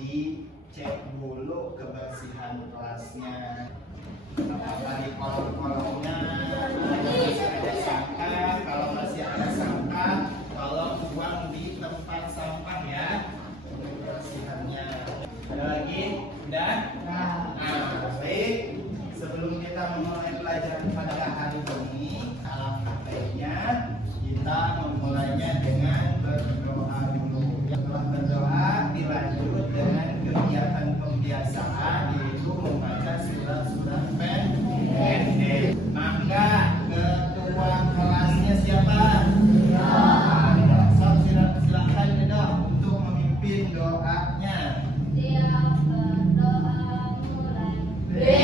dicek dulu kebersihan kelasnya. Apakah di kolom-kolomnya masih ada sampah? Kalau masih ada sampah, tolong buang di tempat sampah ya. Kebersihannya. Ada lagi? Udah? Nah, baik. Sebelum kita memulai pelajaran pada hari ini, alangkah baiknya kita memulainya dengan berdoa dulu. Setelah berdoa, dilanjut dengan kegiatan pembiasaan, yaitu membaca surat-surat pendek. Maka ketua kelasnya siapa? Silakan dong untuk memimpin doanya. Siap berdoa mulai.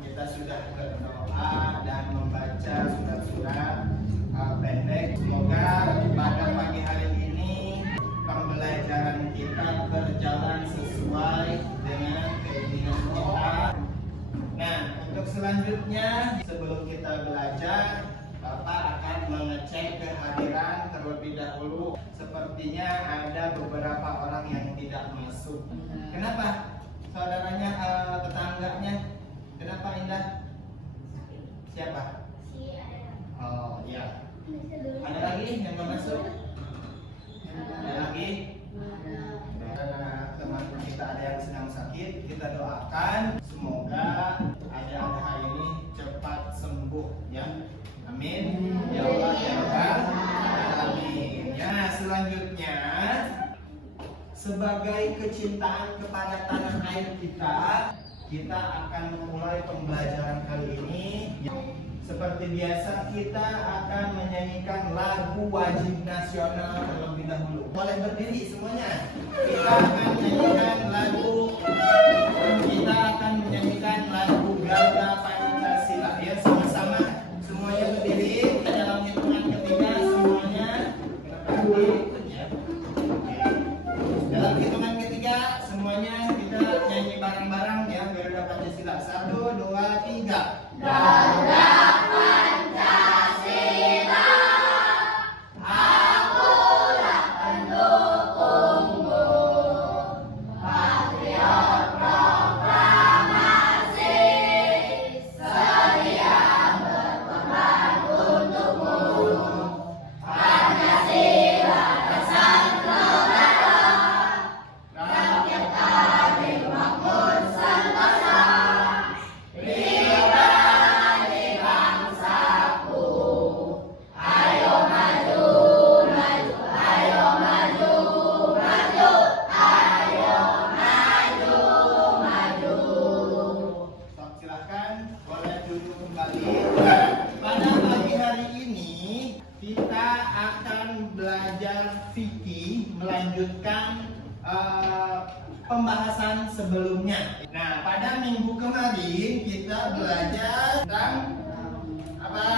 Kita sudah berdoa dan membaca surat-surat pendek. Semoga pada pagi hari ini pembelajaran kita berjalan sesuai dengan keinginan kita. Nah, untuk selanjutnya sebelum kita belajar, Bapak akan mengecek kehadiran terlebih dahulu. Sepertinya ada beberapa orang yang tidak masuk. Kenapa? Saudaranya, tetangganya. Kenapa Indah? Siapa? Oh ya. Ada lagi yang mau masuk? Ada lagi? Karena teman kita ada yang sedang sakit, kita doakan semoga ada ini cepat sembuh ya. Amin. Ya Allah ya Rabbal alamin. Ya, selanjutnya sebagai kecintaan kepada tanah air kita akan memulai pembelajaran kali ini. Seperti biasa kita akan menyanyikan lagu wajib nasional terlebih dahulu. Boleh berdiri semuanya. Kita akan menyanyikan akan belajar fikih, melanjutkan pembahasan sebelumnya. Nah, pada minggu kemarin kita belajar tentang apa?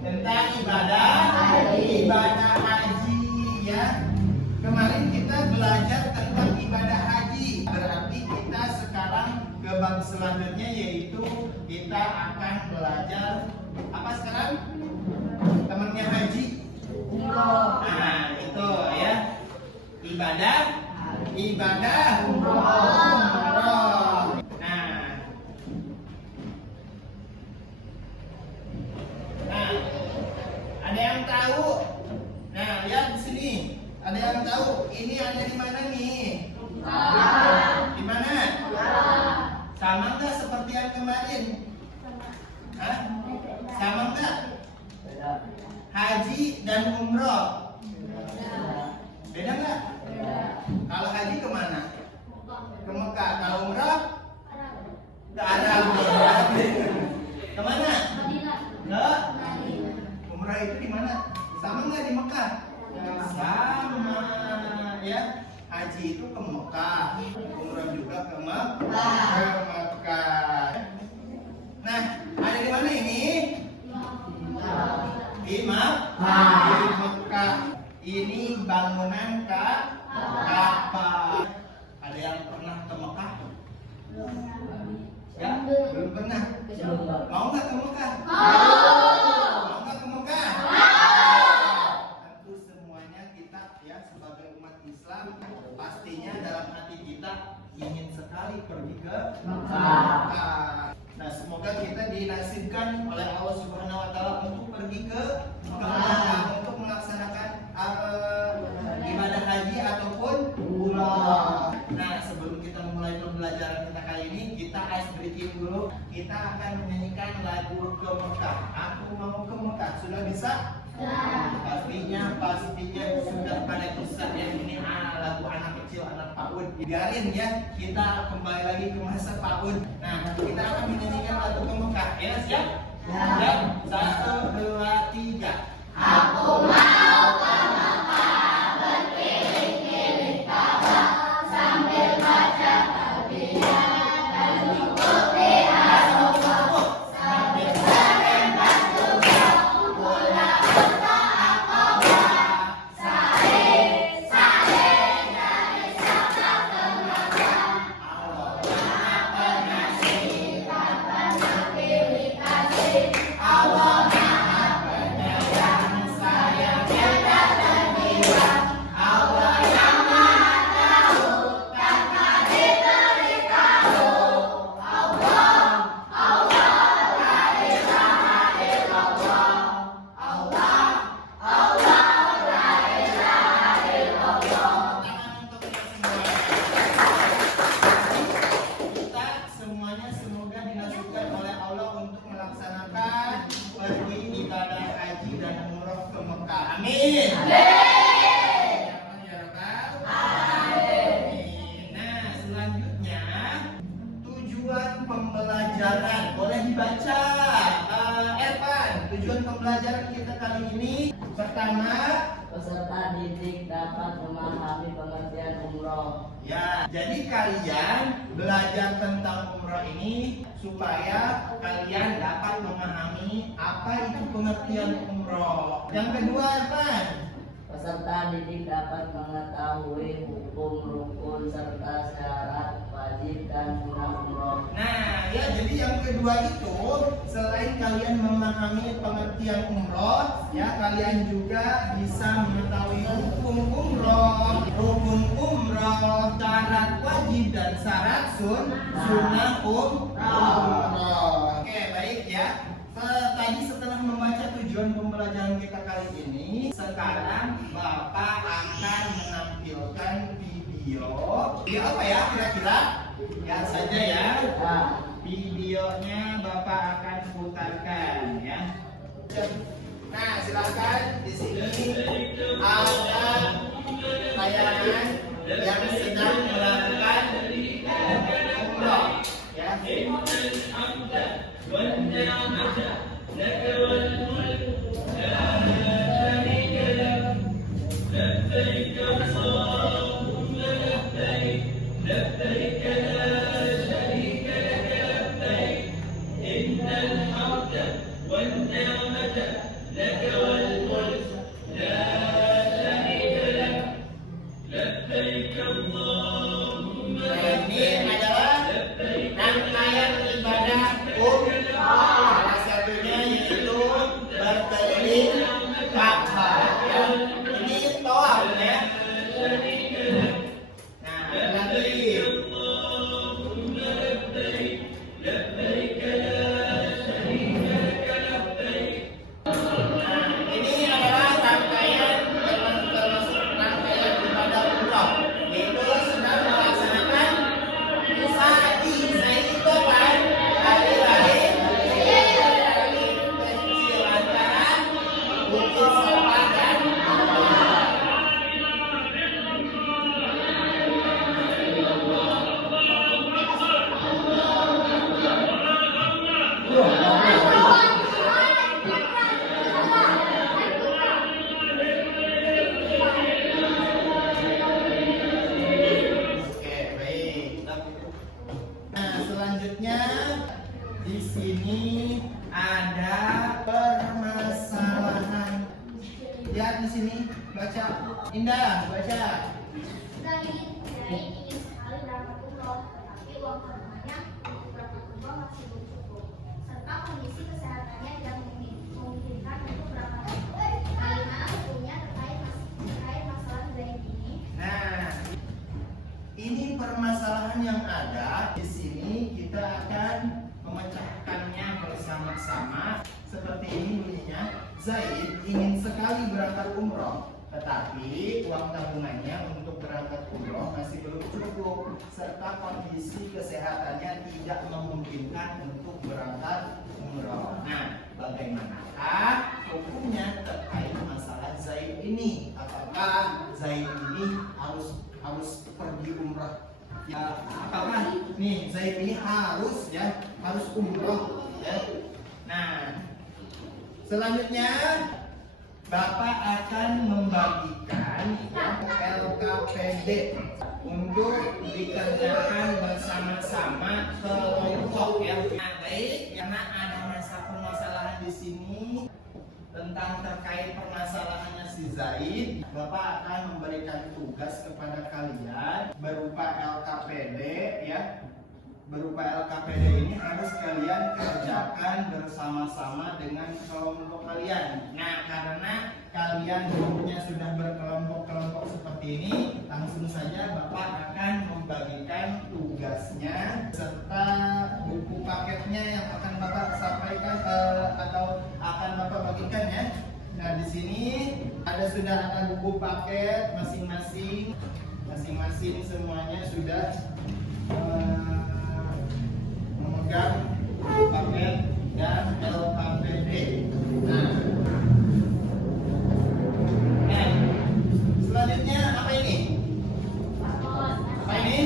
Tentang ibadah haji ya. Kemarin kita belajar tentang ibadah haji. Berarti kita sekarang ke bab selanjutnya, yaitu kita akan belajar apa sekarang? Temannya haji. Nah, itu ya. Ibadah umroh. Nah, ada yang tahu? Nah, lihat di sini. Ada yang tahu ini ada di mana nih? Di mana? Sama nggak seperti yang kemarin? Hah? Sama nggak? Haji dan umroh. Beda nggak? Kalau haji kemana? Ke Mekah. Kalau umroh? Ke Arab. Kemana? Ke? Umrah itu di mana? Sama nggak di Mekah? Sama ya. Haji itu ke Mekah, umrah juga ke Mekah. Nah, ada di mana ini? Di Mekah. Ini bangunan Ka'bah. Ada yang pernah ke Mekah? Ya, belum pernah. Mau nggak ke Mekah? Mau nggak ke Mekah? Tentu semuanya kita ya sebagai umat Islam pastinya dalam hati kita ingin sekali pergi ke Mekah. Nah, semoga kita dinasibkan oleh Allah Subhanahu wa taala untuk pergi ke Mekah untuk melaksanakan ibadah haji ataupun umrah. Nah, sebelum kita memulai pembelajaran kita kali ini, kita ice breaking dulu. Kita akan menyanyikan lagu ke Mekah. Aku mau ke Mekah. Sudah bisa? Pastinya sudah pada pusat ya. Ini lagu anak kecil, anak PAUD. Biarin ya, kita kembali lagi ke masa PAUD. Nah, kita akan menyanyikan lagu ke Mekah. Ya, siap? Ya. 1, 2, 3. Aku mau ke Mekah, berkeliling-keliling Ka'bah sambil baca takbir dan mengikuti Rasulullah sambil melempar jumrah pulang unta Aqabah. Sa'id dari Safa ke Marwah, Allah pengasih, kapan pilih kasih. Allah Amin. Nah, selanjutnya tujuan pembelajaran boleh dibaca. Evan, tujuan pembelajaran kita kali ini pertama, peserta didik dapat memahami pengertian umroh. Ya, jadi kalian belajar tentang umroh ini supaya kalian dapat memahami apa itu pengertian umroh. Yang kedua apa? Peserta didik dapat mengetahui hukum, rukun, serta syarat wajib dan sunnah umroh. Nah, ya jadi yang kedua itu selain kalian memahami pengertian umroh, ya kalian juga bisa mengetahui hukum umroh, rukun umroh, syarat wajib dan syarat sunnah umroh. Oke, baik ya. Tadi setelah membaca tujuan pembelajaran kita kali ini, sekarang Bapak akan menampilkan video. Video apa ya kira-kira? Lihat saja ya. Videonya Bapak akan putarkan ya. Nah, silakan di sini ada tayangan yang sedang melakukan umroh ya. والنعمة لك والملك لا Lihat di sini, baca. Indah, baca. Zaid ingin sekali berangkat umroh, tetapi uang tabungannya untuk berangkat umroh masih belum cukup, serta kondisi kesehatannya tidak memungkinkan untuk berangkat umroh. Bagaimana hukumnya terkait masalah Zaid ini? Nah, ini permasalahan yang ada. Di sini kita akan memecahkannya bersama-sama. Seperti ini bunyinya. Zaid ingin sekali berangkat umroh, tetapi uang tabungannya untuk berangkat umroh masih belum cukup, serta kondisi kesehatannya tidak memungkinkan untuk berangkat umroh. Nah, bagaimanakah hukumnya terkait masalah Zaid ini? Apakah Zaid ini harus pergi umroh? Ya, apakah nih Zaid ini harus umroh? Ya? Nah, selanjutnya Bapak akan membagikan LKPD untuk dikerjakan bersama-sama kelompok ya. Nah, baik, karena ada permasalahan di sini tentang terkait permasalahannya si Zaid, Bapak akan memberikan tugas kepada kalian berupa LKPD ya. Berupa LKPD ini harus kalian kerjakan bersama-sama dengan kelompok kalian. Nah, karena kalian grupnya sudah berkelompok-kelompok seperti ini, langsung saja Bapak akan membagikan tugasnya serta buku paketnya yang akan Bapak sampaikan atau akan Bapak bagikan ya. Nah, di sini sudah ada buku paket masing-masing semuanya sudah memegang paket dan LKPD. Nah, selanjutnya apa ini? Apa ini?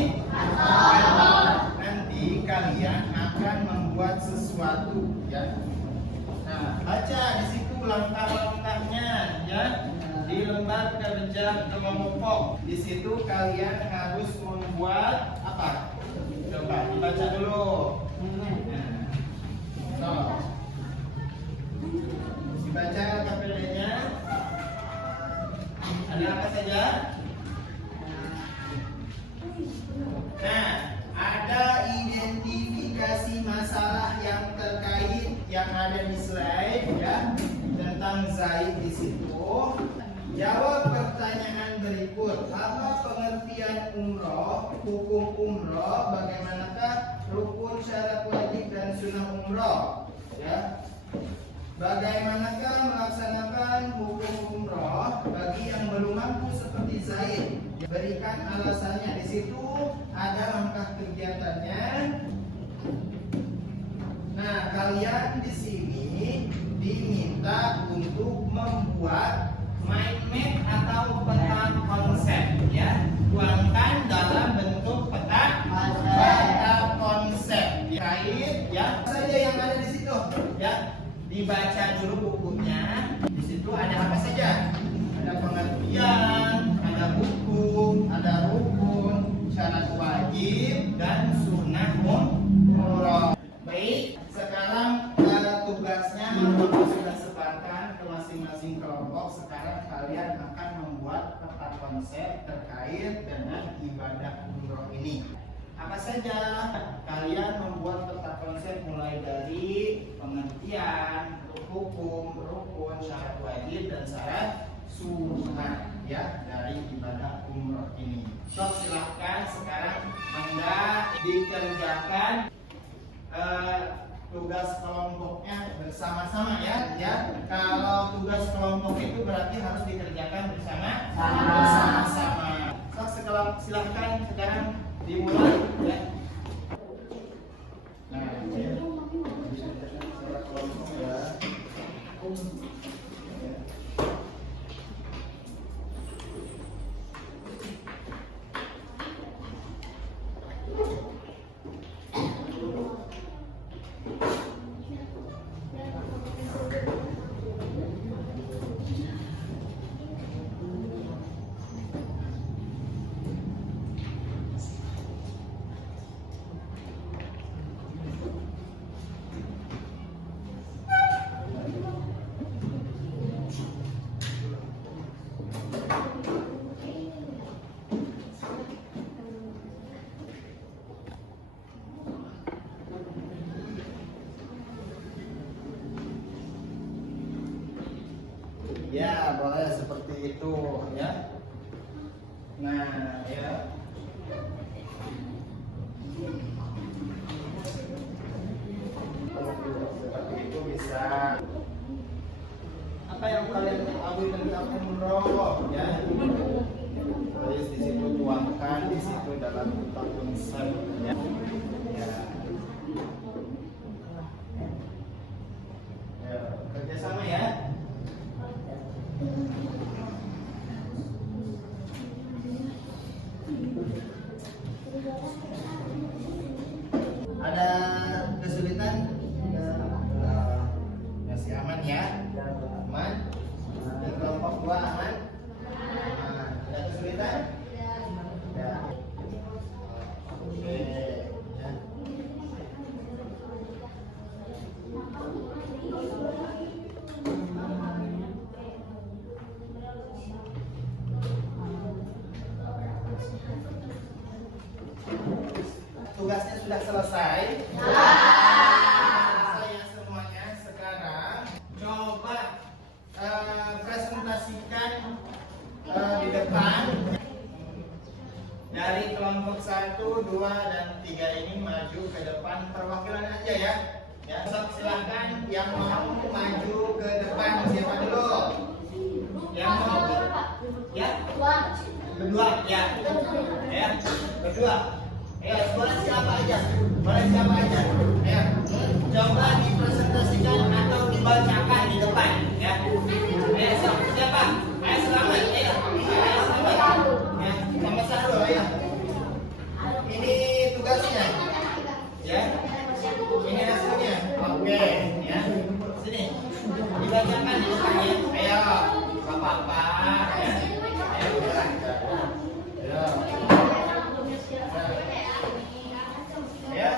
Nanti kalian akan membuat sesuatu ya. Nah, baca di situ langkah-langkahnya ya. Di lembar kerja kelompok. Di situ kalian harus membuat apa? Coba dibaca dulu. Nah, dibaca KPD-nya. Ada apa saja? Nah, ada identifikasi masalah yang terkait yang ada di slide ya tentang Zaid di situ. Jawab pertanyaan berikut. Apa pengertian umroh, hukum umroh, bagaimanakah rukun, syarat wajib dan sunnah umroh? Ya. Bagaimanakah melaksanakan hukum umroh bagi yang belum mampu seperti Zaid? Berikan alasannya. Di situ ada langkah kegiatannya. Nah, kalian di sini diminta untuk membuat mind map atau peta konsep ya. Tuangkan dalam bentuk peta konsep terkait ya. Apa saja yang ada di situ ya. Dibaca dulu bukunya. Di situ ada apa saja? Ada pengertian, ada hukum, ada rukun, syarat wajib dan sunnah umroh. Baik, sekarang tugasnya Bapak sudah sebarkan ke masing-masing kelompok. Sekarang kalian akan membuat peta konsep terkait dengan ibadah umroh ini. Apa saja? Kalian membuat peta konsep mulai dari pengertian, hukum, rukun, syarat wajib dan syarat sunnah ya dari ibadah umroh ini. So, silahkan sekarang Anda dikerjakan tugas kelompoknya bersama-sama ya. Kalau tugas kelompok itu berarti harus dikerjakan bersama-sama. So, silahkan sekarang dimulai ya. Nah, ya. Secara kelompok ya. Ya, boleh seperti itu ya. Nah, ya. Seperti itu bisa. Apa yang kalian ketahui tentang umroh ya? Terus di situ tuangkan di situ dalam kitab konsep ya. Ya. Ya, kerjasama ya. Ada kesulitan? Masih aman ya? Aman? Dan kelompok 2 aman? Aman. Ada kesulitan? Ya. Oke. Ya. Tugasnya sudah selesai. Saya semuanya sekarang coba presentasikan di depan. Dari kelompok 1, 2, dan 3 ini maju ke depan, perwakilan aja ya. Ya, silahkan yang mau maju ke depan. Siapa dulu? Yang mau? Ya, berdua ya. Ya, berdua. Ya, boleh siapa aja. Boleh siapa aja. Ya, coba dipresentasikan atau dibacakan di depan ya. Siapa? Ayo selamat. Ayo selamat. Ya, Mama Sahrul ayo. Ini tugasnya. Ya. Ini hasilnya. Oke, ya. Sini. Dibacakan di depan ya. Ayo. Apa-apa ya. Ayo gerak. Ayo. Ya.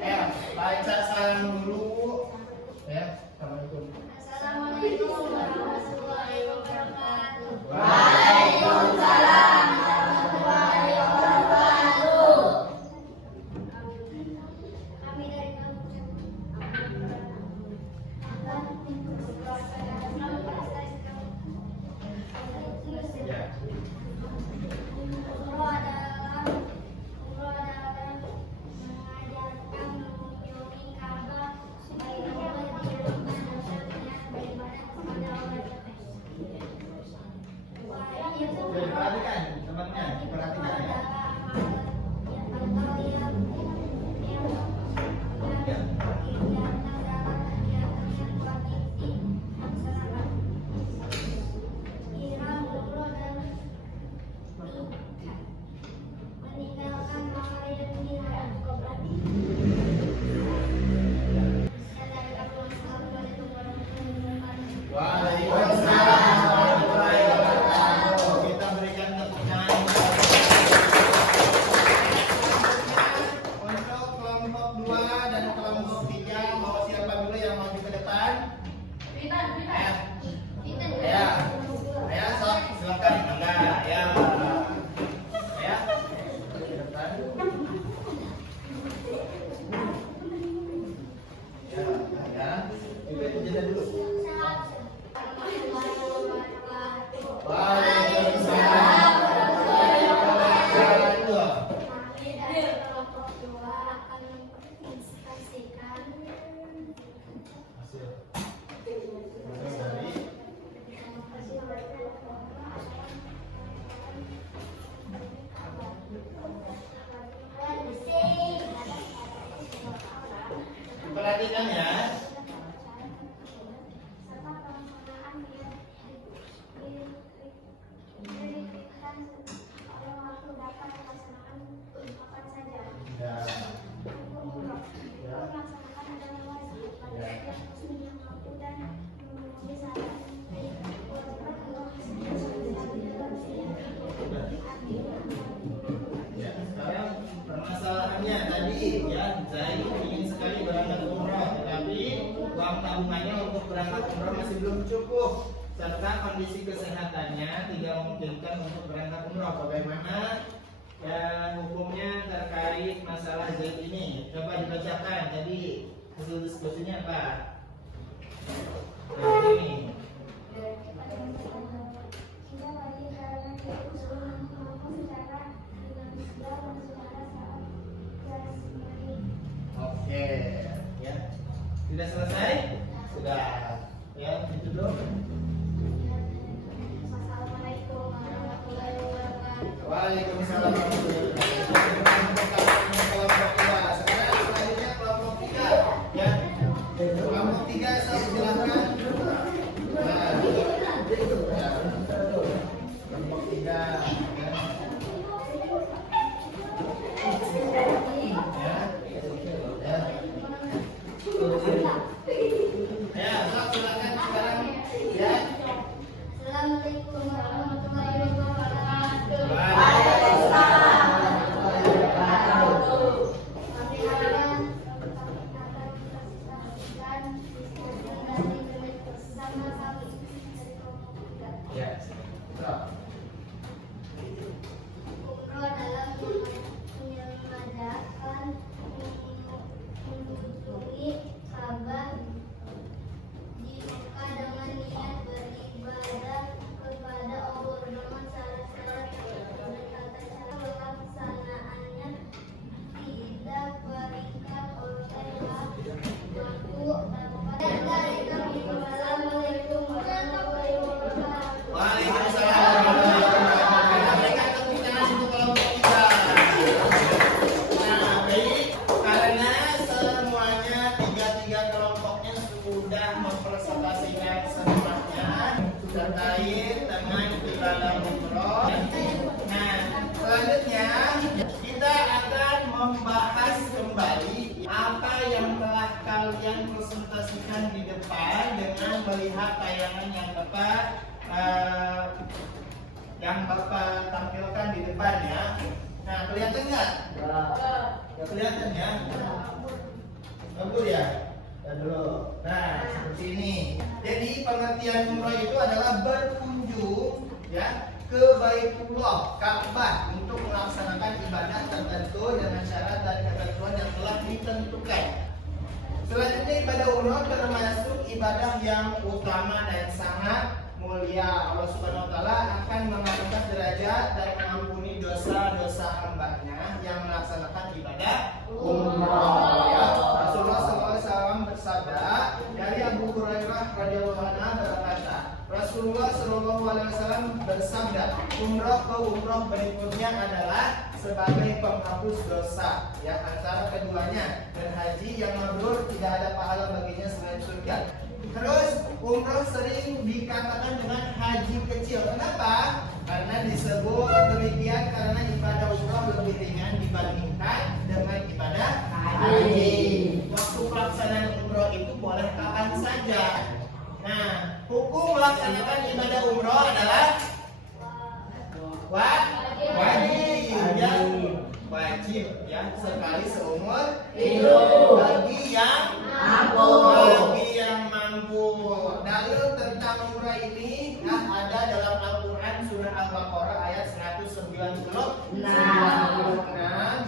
Ayo, baca salam dulu. Ya, Assalamualaikum. Assalamualaikum warahmatullahi wabarakatuh. Waalaikumsalam warahmatullahi wabarakatuh. Kami dari Ya. Umroh adalah mengajarkan mengunjungi Ka'bah supaya Allah dipercaya beribadah kepada Allah. Wajib Perhatikan temannya, perhatikan ya. Meninggalkan makanan yang tidak berarti. Waalaikumsalam warahmatullahi wabarakatuh. Kita berikan tepuk tangan. Untuk kelompok 2 dan kelompok 3, mau siapa dulu yang maju ke depan? Ya. Ya, sok silakan. Enggak, ya. Ya. Ke depan. Ya, ya. Itu jeda dulu. Waalaikumsalam warahmatullahi wabarakatuh. Kami dari kelompok 2 akan menginstruksikan Hasil. Dari perhatikan ya. serta pelaksanaan yang diberikan oleh waktu dapat dilaksanakan kapan saja. Ya. Melaksanakan adalah wajib bagi setiap muslim yang mampu dan memenuhi syarat kewajiban Allah Ya, sekarang permasalahannya tadi ya, saya ingin sekali berangkat umroh, tetapi uang tabungannya untuk berangkat umroh masih belum cukup, serta kondisi kesehatannya tidak memungkinkan untuk berangkat umroh. Bagaimana ya hukumnya terkait masalah zaid ini? Coba dibacakan tadi hasil diskusinya apa? Nah, ini. Waalaikumsalam warahmatullahi wabarakatuh. Sekarang selanjutnya kelompok 3 ya. Kelompok 3 saya silakan. Nah, ya. Kelompok 3 ya. Ya, silakan sekarang ya. Assalamualaikum warahmatullahi wabarakatuh. Waalaikumsalam warahmatullahi wabarakatuh. Kami akan saksikan diskusi bersama kami dari kelompok 3. Ya. Umroh adalah menyemadakan mengunjungi Ka'bah di Mekah dengan niat beribadah kepada Allah dengan syarat-syarat dan tata cara pelaksanaannya tidak terikat oleh waktu. Assalamualaikum warahmatullahi wabarakatuh. Waalaikumsalam warahmatullahi wabarakatuh. Berikan tepuk tangan untuk kelompok 3. Nah, baik, karena semuanya tiga kelompoknya sudah mempresentasikan semuanya terkait dengan ibadah umroh. Nah, selanjutnya kita akan membahas kembali apa yang telah kalian presentasikan di depan dengan melihat tayangan yang Bapak tampilkan di depan ya. Nah, kelihatan nggak? Nggak kelihatan ya? Bagus ya? Dan dulu. Nah, seperti ini. Jadi pengertian umroh itu adalah berkunjung ya ke Baitullah, Ka'bah untuk melaksanakan ibadah tertentu dengan syarat dan ketentuan yang telah ditentukan. Selanjutnya ibadah umroh termasuk ibadah yang utama dan sangat mulia. Allah Subhanahu wa taala akan mengangkat derajat dan mengampuni dosa-dosa hamba-Nya yang melaksanakan ibadah umroh. Ya. Rasulullah SAW bersabda dari Abu Hurairah radhiyallahu anhu berkata, Rasulullah SAW bersabda, umroh ke umroh berikutnya adalah sebagai penghapus dosa yang antara keduanya, dan haji yang mabrur tidak ada pahala baginya selain surga. Terus umroh sering dikatakan dengan haji kecil. Kenapa? Karena disebut demikian karena ibadah umroh lebih ringan dibandingkan dengan ibadah haji. Waktu pelaksanaan umroh itu boleh kapan saja. Nah, hukum melaksanakan ibadah umroh adalah wajib ya, sekali seumur hidup bagi yang mampu. Dalil tentang umrah ini ada dalam Al-Quran surah Al-Baqarah ayat 196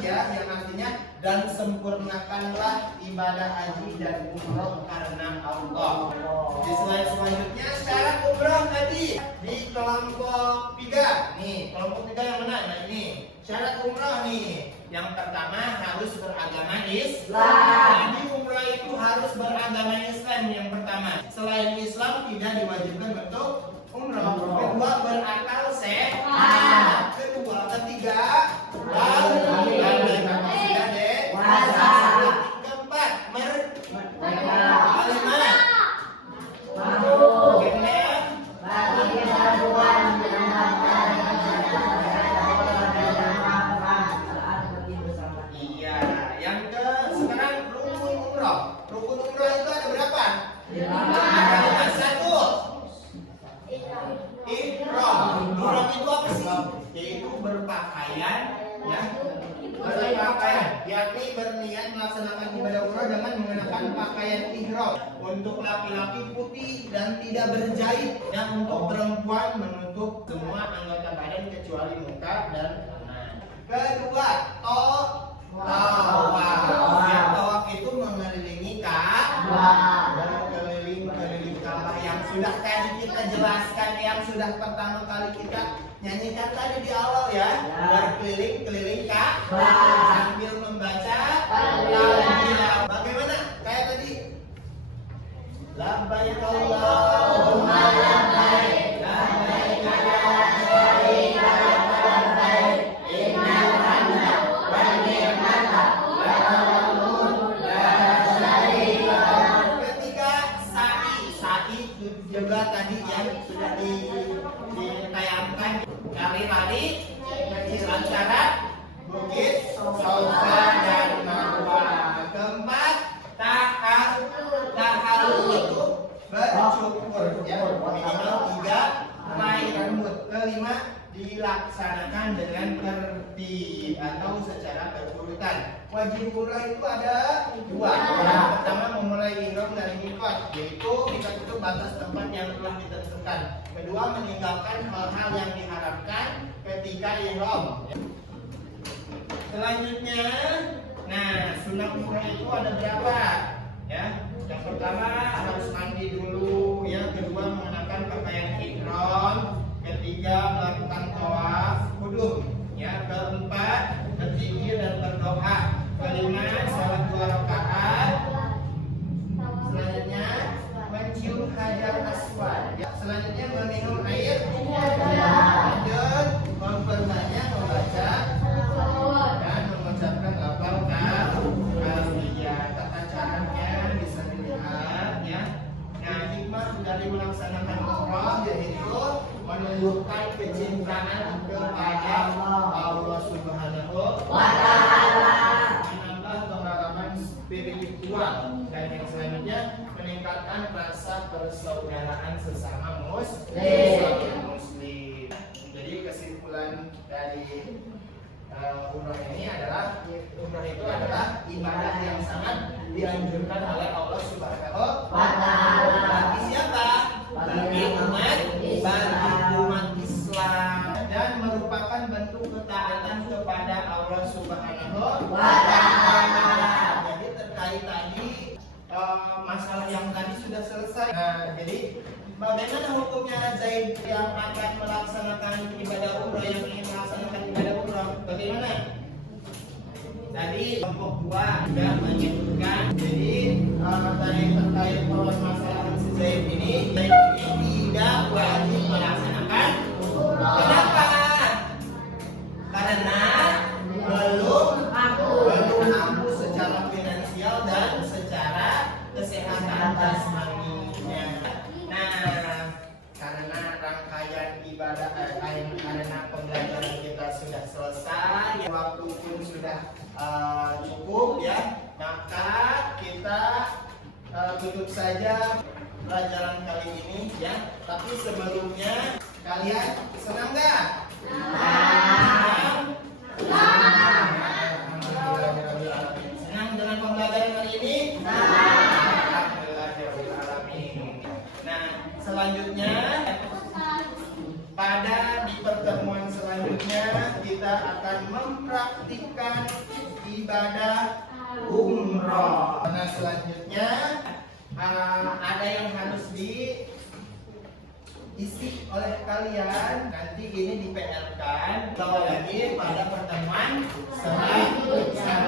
ya, yang artinya dan sempurnakanlah ibadah haji dan umroh karena Allah. Di slide selanjutnya syarat umroh tadi di kelompok 3. Nih, kelompok 3 yang mana? Nah, ini syarat umroh nih. Yang pertama harus beragama Islam. Jadi umroh itu harus beragama Islam yang pertama. Selain Islam tidak diwajibkan untuk umroh. Kedua, berakal sehat. Ketiga, keempat, rukun umroh itu ada berapa? Ada 1. Ihram. Ihram itu apa sih? Yaitu berpakaian ya. Berpakaian, yakni berniat melaksanakan ibadah umroh dengan mengenakan pakaian ihram. Untuk laki-laki putih dan tidak berjahit. Dan untuk perempuan menutup semua anggota badan kecuali muka dan tangan. Kedua, tawaf itu mengelilingi Ka'bah dan keliling Ka'bah yang sudah tadi kita jelaskan, yang sudah pertama kali kita nyanyikan tadi di awal ya, berkeliling Ka'bah sambil membaca talbiyah. Bagaimana? Kayak tadi. Labbaik Allahumma labbaik, labbaik la syarika lak lari-lari kecil antara Bukit Sofa dan Marwah. Keempat, tahalul itu bercukur ya, minimal 3 helai rambut. Kelima, dilaksanakan dengan tertib atau secara berurutan. Wajib umrah itu ada 2. Yang pertama, memulai ihram dari mikot, yaitu kita tutup batas tempat yang telah ditentukan. Kedua, meninggalkan hal-hal yang diharapkan ketika ihram. Selanjutnya, nah sunah umrah itu ada berapa? Ya, yang pertama harus mandi dulu, yang kedua mengenakan pakaian ihram, ketiga melakukan tawaf kudum, ya, keempat berzikir dan berdoa, kelima salat 2 rakaat, selanjutnya mencium hajar aswad, ya. Selanjutnya meminum air, lanjut memperbanyak membaca dan mengucapkan lafal talbiyah. Tata caranya bisa dilihat ya. Nah, hikmah dari melaksanakan umrah yaitu menumbuhkan kecintaan kepada Allah Subhanahu wa Ta'ala, menambah pengalaman spiritual, dan yang selanjutnya meningkatkan rasa persaudaraan sesama muslim. Jadi kesimpulan dari umrah ini adalah itu adalah ibadah yang sangat dianjurkan oleh Allah Subhanahu wa Ta'ala. Bagi siapa? Bagi umat Islam, dan merupakan bentuk ketaatan kepada Allah Subhanahu wa Ta'ala. Jadi terkait tadi masalah yang tadi sudah selesai. Nah, jadi bagaimana hukumnya Zaid yang akan melaksanakan ibadah umrah, yang ingin melaksanakan ibadah umrah? Bagaimana? Tadi kelompok 2 sudah menyebutkan. Jadi tadi terkait permasalahan si Zaid ini tidak wajib melaksanakan. Kenapa? Karena belum mampu secara finansial dan secara kesehatan jasmaninya. Nah, karena rangkaian ibadah, karena pembelajaran kita sudah selesai, waktu pun sudah cukup ya, maka kita tutup saja pelajaran kali ini ya. Tapi sebelumnya, kalian senang nggak? Senang dengan pembelajaran kali ini? Nah, selanjutnya pada di pertemuan selanjutnya kita akan mempraktikkan ibadah umroh. Nah, selanjutnya ada yang harus diisi oleh kalian. Nanti ini di PR-kan. Kalau lagi pada pertemuan selanjutnya.